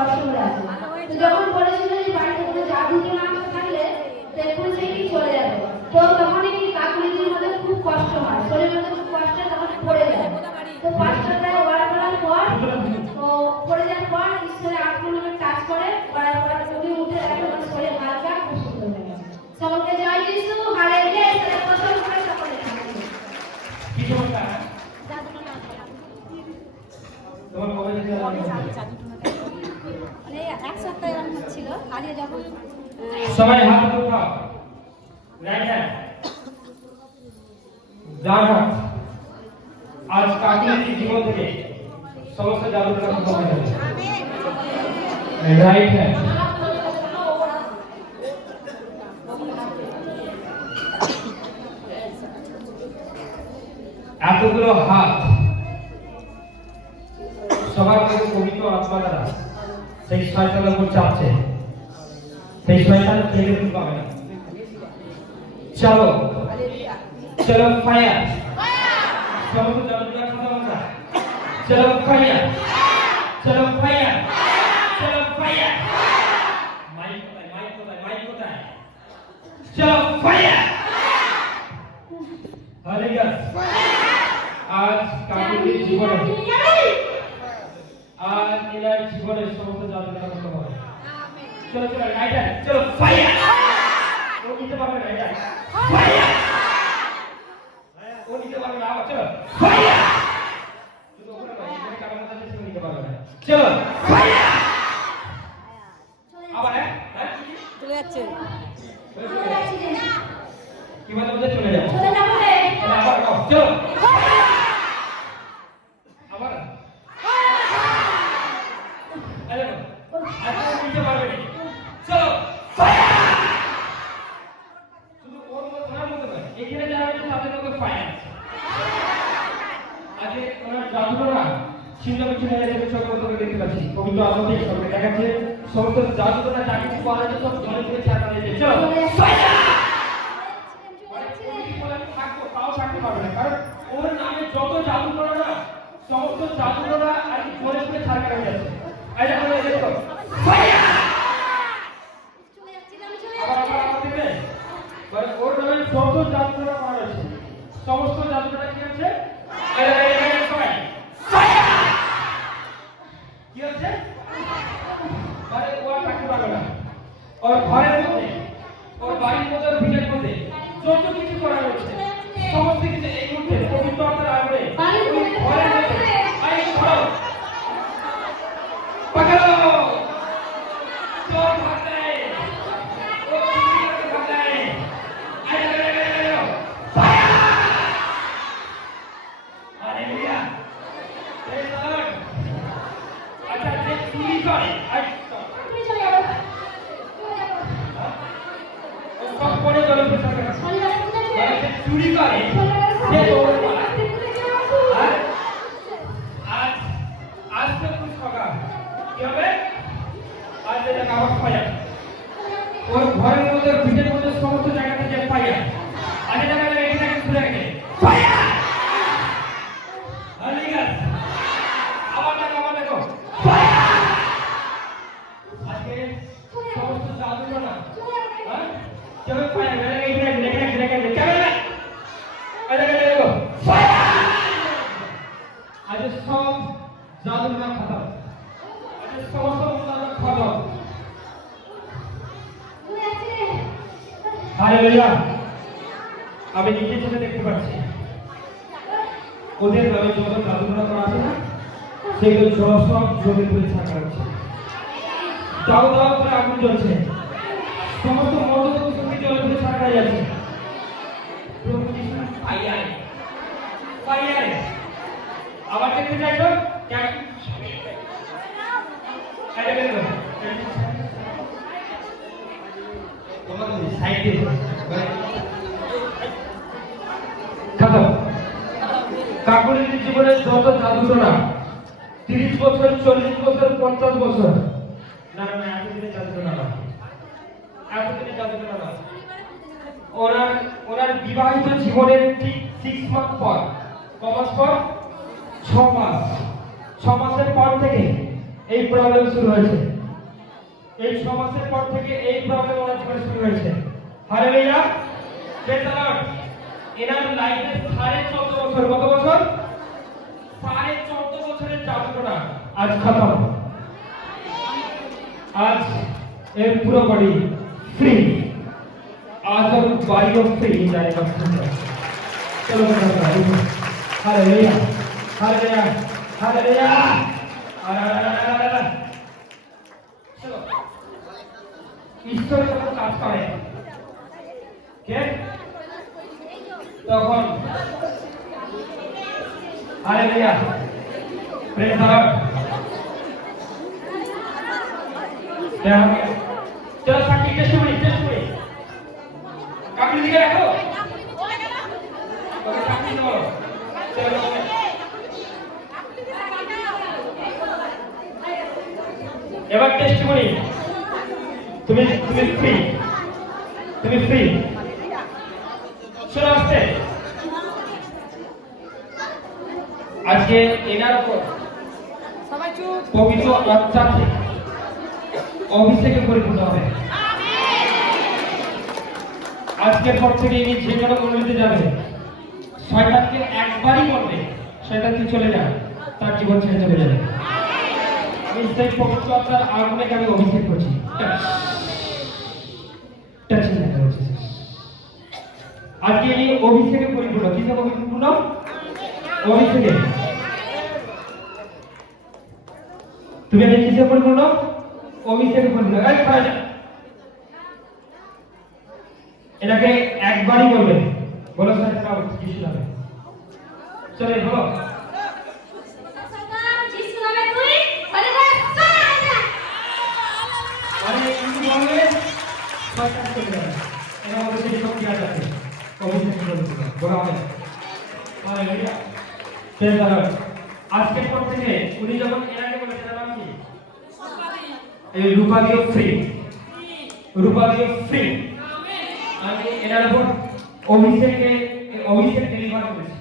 কষ্ট হয়ে আছে তো যখন এক সপ্তাহ এরকম হচ্ছিল। আগে যখন সবাই হাত উঠাও রাইট হ্যান্ড ডান হাত আজ কাকুলির জীবন থেকে সমস্ত জাদুটা খতম হয়ে যাবে রাইট হ্যান্ড এতগুলো হাত। সবার কাছে পবিত্র আত্মা দ্বারা সেই শয়তানের উপর চাপছে। সেই শয়তান থেকে তুমি পাবে না। চলো। চলো ফায়ার। সমস্ত কথা বলা চলো ফায়ার চলো ফায়ার চলো ফায়ার মাইক কোথায় মাইক কোথায় মাইক কোথায় চলো ফায়ার হরে গেস আজ কাকুলির জীবনে আজ এনার জীবনের সমস্ত জাদুটা করতে বলে চলো চলো রাইটার চলো ফায়ার ও নিতে পারবে না রাইটার ফায়ার ও নিতে পারবে না আবার চলো ফায়ার শুধু ওখানে নয় এখানে কারও মাথা নিতে পারবে না। চলো ফায়ার আবার হ্যাঁ হ্যাঁ চলে যাচ্ছে কি বলে বলে চলে যাব চলে যাব রে। তাহলে আবার গাও, চলো আবার আরে বাবা, এখন নিতে পারবে না চলো ফায়ার শুধু ওর মতো ওনার মতো নয় এখানে যারা আছে তাদের মধ্যে ফায়ার আজকে ওনার জাদুকররা ছিন্ন বিচ্ছিন্ন হয়ে যাবে চোখ বন্ধ দেখতে পাচ্ছি। পবিত্র আলোতে সরকার দেখাচ্ছে। সমস্ত জাদুকররা যা কিছু পাওয়া জলে করে ছাড়া হয়ে যাচ্ছে চলো। কারণ ওর নামে যত জাদুকররা না, সমস্ত জাদুকররা আর কি জলে করে ছাড়া যাচ্ছে। দেখো এই দেখো ফায়ার চলে যাচ্ছি রে, আমি চলে আবার যাচ্ছি। আবার আবার দিবে মানে ওর নামে যত জাদুকররা করা হয়েছে সমস্ত জাদুকররা কি আছে এই দেখো, এই দেখো, এই দেখো, সবাই ফায়ার কি হচ্ছে মানে ও আর থাকতে পারবে না ওর ঘরের মধ্যে ওর বাড়ির মধ্যে ওর ভিটের মধ্যে যত কিছু করা হয়েছে সমস্ত কিছু এই মুহূর্তে পবিত্র আত্মার আগুনে বাড়ির ওই মধ্যে ঘরের করা মধ্যে হয়েছে। আই ধরো পাকালো চোর ভাগদায় ও চুরি করে ভাগদায় আই আই আই আই I fire hallelujah praise the Lord আচ্ছা যে চুরি করে আই আমি চলে যাব। চলে যাব। ও সব করে জলে প্রচার করে চলে যাব, চলে যাব। মানে যে চুরি করে। সে দৌড়ে যাব। পালায় চলে যাব। আর আজ আজ তো খুব সকাল কি হবে আজ এটা আবার ফায়ার ওর ঘরের মধ্যে ভিটের মধ্যে সমস্ত জায়গা থেকে ফায়ার আজ এটা গেলে এখানে খুলে গেছে ফায়ার হালিগাস আবার দেখো আবার দেখো ফায়ার আজকে সমস্ত জাদু না হ্যাঁ চলো ফায়ার গেলে এখানে এখানে এখানে এখানে ক্যামেরা আরে আরে দেখো ফায়ার আজ সব জাদুটা খতম আজ সমস্ত জাদু খতম চলে যাচ্ছি রে। হালেলুয়া আমি নিজে চোখে দেখতে পাচ্ছি। ওদের নামে যত জাদুঘর করা আছে না, সেগুলো সব জমি করে থাকা হচ্ছে। দাও দাও করে আগুন জ্বলছে। সমস্ত মর্দত শক্তি জলে করে থাকা যাচ্ছে প্রভু যিশু ফায়ার ফায়ার আবার দেখতে চাইছো কেমন আরে বের করো তোমাকে সাইড যত জাদুটনা তিরিশ বছর, চল্লিশ বছর, পঞ্চাশ বছর। ওনার ওনার বিবাহিত জীবনের ঠিক সিক্স মান্থ পর, ক মাস পর? ছ মাস। ছ মাসের পর থেকে এই প্রবলেম শুরু হয়েছে। এই ছ মাসের পর থেকে এই প্রবলেম ওনার জীবনে শুরু হয়েছে হালেলুয়া প্রেজ দ্য লর্ড এনার লাইফে সাড়ে চোদ্দ বছর, কত বছর? সাড়ে চোদ্দ বছরের যাত্রা আজ খতম। আজ এর পুরো বডি ফ্রি। আজ ওর বাড়িও ফ্রি জায়গা চলো হালেলুয়া হালেলুয়া চলো ঈশ্বর যখন কাজ করে, কে? তখন হালেলুয়া প্রেজ দ্য লর্ড চলো সাক্ষী টেস্টমনি টেস্টমনি কাপড় দিকে রাখো ওকে সাক্ষী দাও চলো এবার টেস্টমনি তুমি তুমি ফ্রি তুমি ফ্রি শোনো আসতে। আজকে এনার উপর পবিত্র আত্মা থেকে অভিষেকে পরিপূর্ণ হবে। আজকের পর থেকে ইনি যে কোনো মন্দিরে যাবে। শয়তানকে একবারই বলবে শয়তান তুই চলে যা। তার জীবন ছেড়ে চলে যাবে। সেই পবিত্র আত্মার আগুনেকে আমি অভিষেক করছি? আজকে ইনি অভিষেকে পরিপূর্ণ। কিসে পরিপূর্ণ অভিষেকে। তুমি আজকে কিসে পরিপূর্ণ? অভিষেকে পরিপূর্ণ। এই। এটাকে একবারই বলবে বলো, স্যার হবে চলে, বলো যিশু নামে তুই বলে দে চলে আসা আরে কিন্তু বলবে আমাদের সেই শক্তি আছে অভিষেক বলো আজকের পর থেকে উনি যখন এনাকে বলেছেন এর নাম কি এই রূপালীয় ফ্রি রূপালীয় ফ্রি আমি এনার উপর অভিষেকে অভিষেক ডেলিভার করেছি।